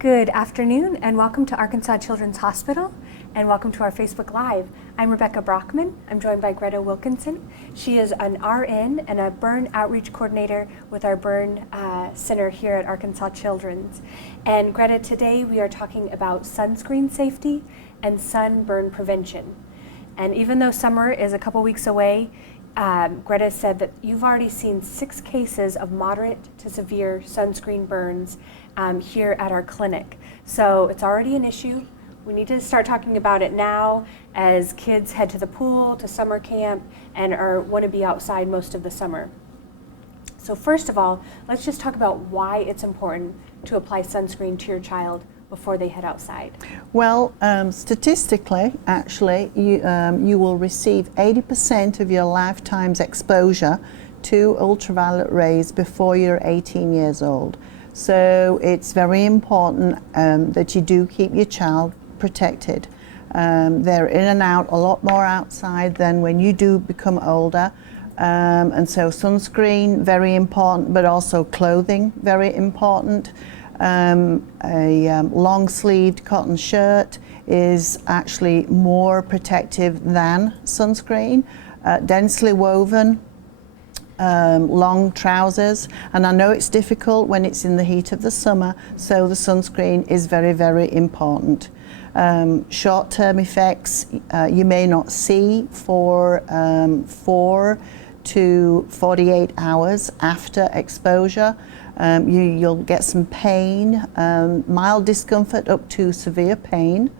Good afternoon and welcome to Arkansas Children's Hospital and welcome to our Facebook Live. I'm Rebecca Brockman. I'm joined by Greta Wilkinson. She is an RN and a burn outreach coordinator with our burn center here at Arkansas Children's. And Greta, today we are talking about sunscreen safety and sunburn prevention. And even though summer is a couple weeks away, Greta said that you've already seen 6 cases of moderate to severe sunscreen burns here at our clinic. So it's already an issue. We need to start talking about it now as kids head to the pool, to summer camp, and want to be outside most of the summer. So first of all, let's just talk about why it's important to apply sunscreen to your child before they head outside. Well, statistically, actually, you will receive 80% of your lifetime's exposure to ultraviolet rays before you're 18 years old. So it's very important that you do keep your child protected. They're in and out a lot more outside than when you do become older. And so sunscreen, very important, but also clothing, very important. A long-sleeved cotton shirt is actually more protective than sunscreen. Densely woven long trousers, and I know it's difficult when it's in the heat of the summer, so the sunscreen is very, very important. Short-term effects you may not see for 4 to 48 hours after exposure. You'll get some pain, mild discomfort up to severe pain,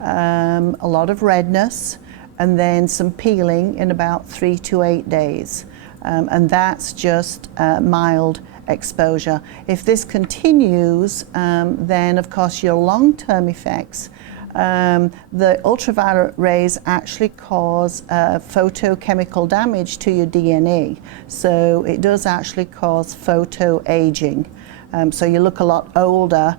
a lot of redness, and then some peeling in about 3 to 8 days. And that's just mild exposure. If this continues, then of course your long-term effects, the ultraviolet rays actually cause photochemical damage to your DNA. So it does actually cause photoaging. So you look a lot older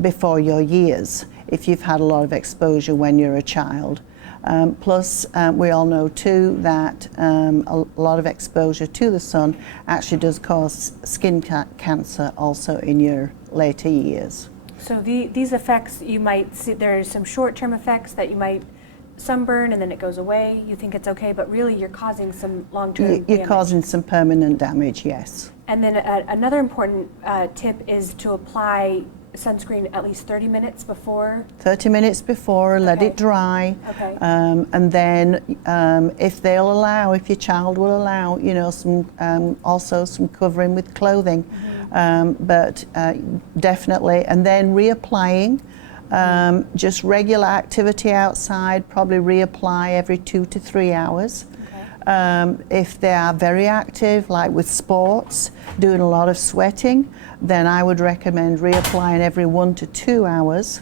before your years if you've had a lot of exposure when you're a child. Plus, we all know too that a lot of exposure to the sun actually does cause skin cancer also in your later years. So these effects, you might see, there's some short-term effects that you might sunburn and then it goes away. You think it's okay, but really you're causing some long-term damage. You're causing some permanent damage, yes. And then another important tip is to apply sunscreen at least 30 minutes before? 30 minutes before, let it dry. Okay. And then if they'll allow, if your child will allow, you know, some also some covering with clothing. But definitely, and then reapplying, just regular activity outside, probably reapply every 2 to 3 hours. If they are very active, like with sports, doing a lot of sweating, then I would recommend reapplying every 1 to 2 hours.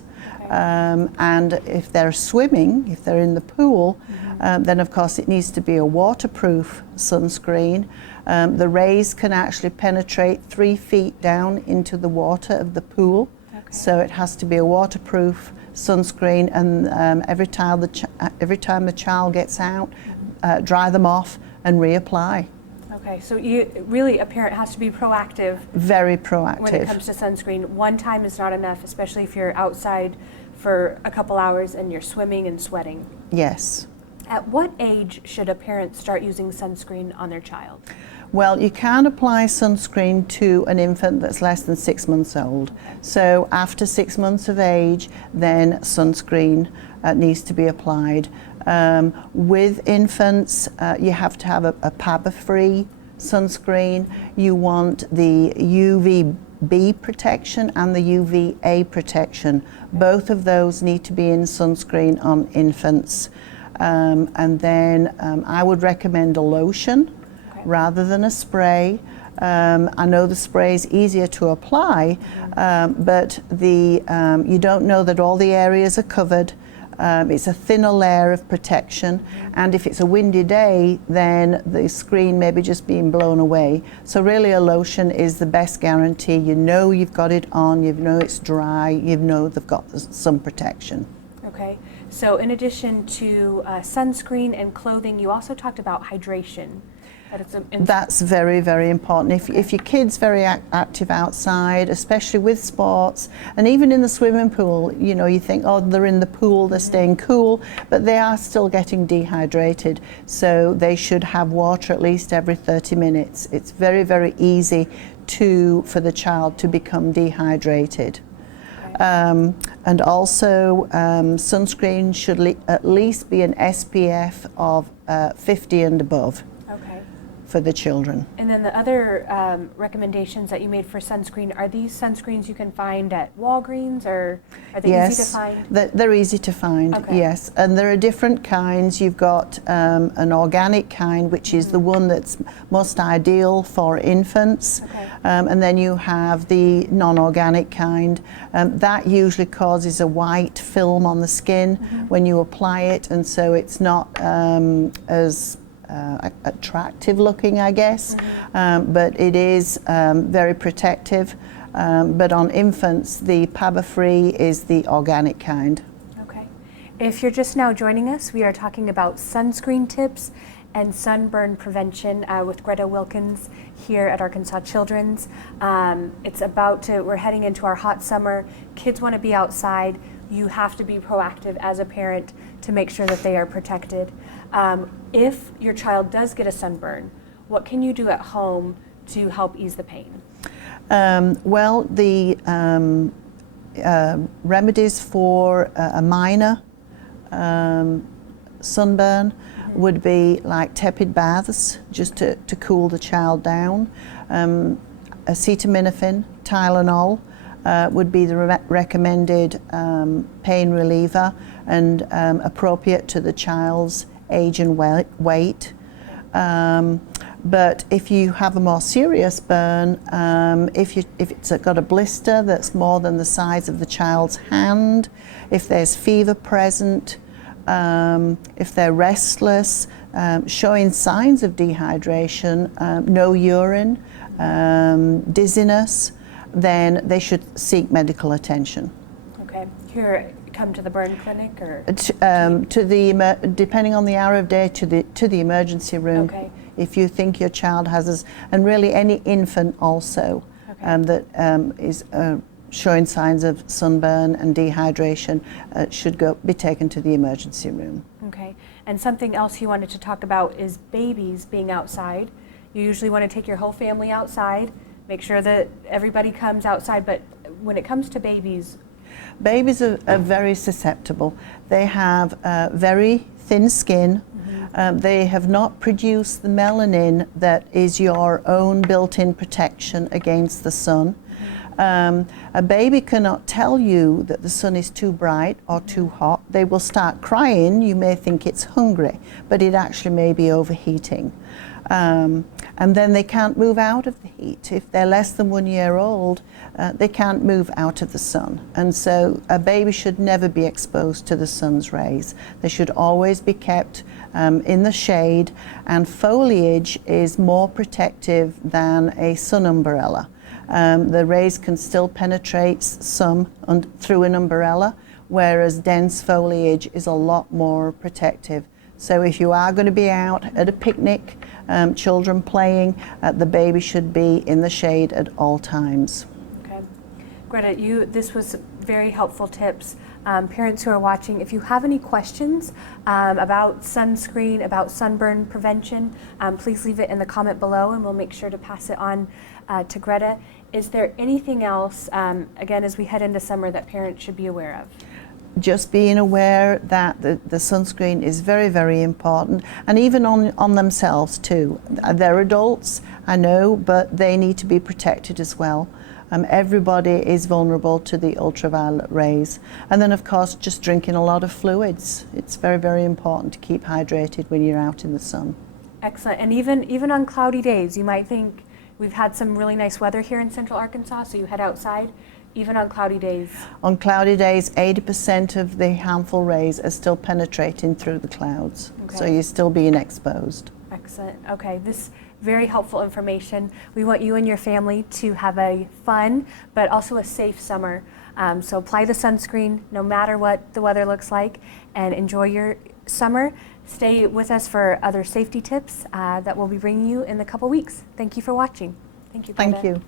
And if they're swimming, if they're in the pool, then of course it needs to be a waterproof sunscreen. The rays can actually penetrate 3 feet down into the water of the pool. So it has to be a waterproof sunscreen, and every time the child gets out, dry them off and reapply. Okay, so a parent has to be proactive. Very proactive. When it comes to sunscreen. One time is not enough, especially if you're outside for a couple hours and you're swimming and sweating. Yes. At what age should a parent start using sunscreen on their child? Well, you can't apply sunscreen to an infant that's less than 6 months old. So after 6 months of age, then sunscreen needs to be applied. With infants, you have to have a PABA-free sunscreen. You want the UVB protection and the UVA protection. Both of those need to be in sunscreen on infants. And then I would recommend a lotion rather than a spray. I know the spray is easier to apply, but you don't know that all the areas are covered. It's a thinner layer of protection, and if it's a windy day, then the screen may be just being blown away. So really a lotion is the best guarantee. You know you've got it on, you know it's dry, you know they've got some protection. Okay, so in addition to sunscreen and clothing, you also talked about hydration. That it's That's very, very important. If your kid's very active outside, especially with sports, and even in the swimming pool, you know, you think, oh, they're in the pool, they're staying cool, but they are still getting dehydrated. So they should have water at least every 30 minutes. It's very, very easy for the child to become dehydrated. And also sunscreen should at least be an SPF of 50 and above. Okay. For the children. And then the other recommendations that you made for sunscreen, are these sunscreens you can find at Walgreens, or are they easy to find? They're easy to find, okay. Yes. And there are different kinds. You've got an organic kind, which is the one that's most ideal for infants. Okay. And then you have the non-organic kind. That usually causes a white film on the skin when you apply it, and so it's not as attractive looking, I guess, but it is very protective. But on infants, the PABA-free is the organic kind. Okay. If you're just now joining us, we are talking about sunscreen tips and sunburn prevention with Greta Wilkinson here at Arkansas Children's. We're heading into our hot summer. Kids want to be outside. You have to be proactive as a parent to make sure that they are protected. If your child does get a sunburn, what can you do at home to help ease the pain? Well, the remedies for a minor sunburn would be like tepid baths, just to cool the child down. Acetaminophen, Tylenol would be the recommended pain reliever, and appropriate to the child's age and weight. But if you have a more serious burn, if it's got a blister that's more than the size of the child's hand, if there's fever present, if they're restless, showing signs of dehydration, no urine, dizziness, then they should seek medical attention. Okay. Come to the burn clinic, or depending on the hour of day, to the emergency room. Okay. If you think your child has and really any infant also, that is showing signs of sunburn and dehydration, should be taken to the emergency room. Okay. And something else you wanted to talk about is babies being outside. You usually want to take your whole family outside, make sure that everybody comes outside, but when it comes to babies are very susceptible. They have very thin skin. They have not produced the melanin that is your own built-in protection against the sun. A baby cannot tell you that the sun is too bright or too hot. They will start crying. You may think it's hungry, but it actually may be overheating. And then they can't move out of the heat. If they're less than 1 year old, they can't move out of the sun. And so a baby should never be exposed to the sun's rays. They should always be kept in the shade, and foliage is more protective than a sun umbrella. The rays can still penetrate some through an umbrella, whereas dense foliage is a lot more protective. So if you are going to be out at a picnic, children playing, the baby should be in the shade at all times. Okay. Greta, this was very helpful tips. Parents who are watching, if you have any questions about sunscreen, about sunburn prevention, please leave it in the comment below, and we'll make sure to pass it on to Greta. Is there anything else, again, as we head into summer, that parents should be aware of? Just being aware that the sunscreen is very, very important, and even on themselves too. They're adults, I know, but they need to be protected as well. Everybody is vulnerable to the ultraviolet rays. And then, of course, just drinking a lot of fluids. It's very, very important to keep hydrated when you're out in the sun. Excellent. And even on cloudy days, you might think, we've had some really nice weather here in Central Arkansas, so you head outside. Even on cloudy days? On cloudy days, 80% of the harmful rays are still penetrating through the clouds. Okay. So you're still being exposed. Excellent. Okay, this very helpful information. We want you and your family to have a fun, but also a safe summer. So apply the sunscreen no matter what the weather looks like, and enjoy your summer. Stay with us for other safety tips that we'll be bringing you in a couple weeks. Thank you for watching. Thank you, Greta. Thank you.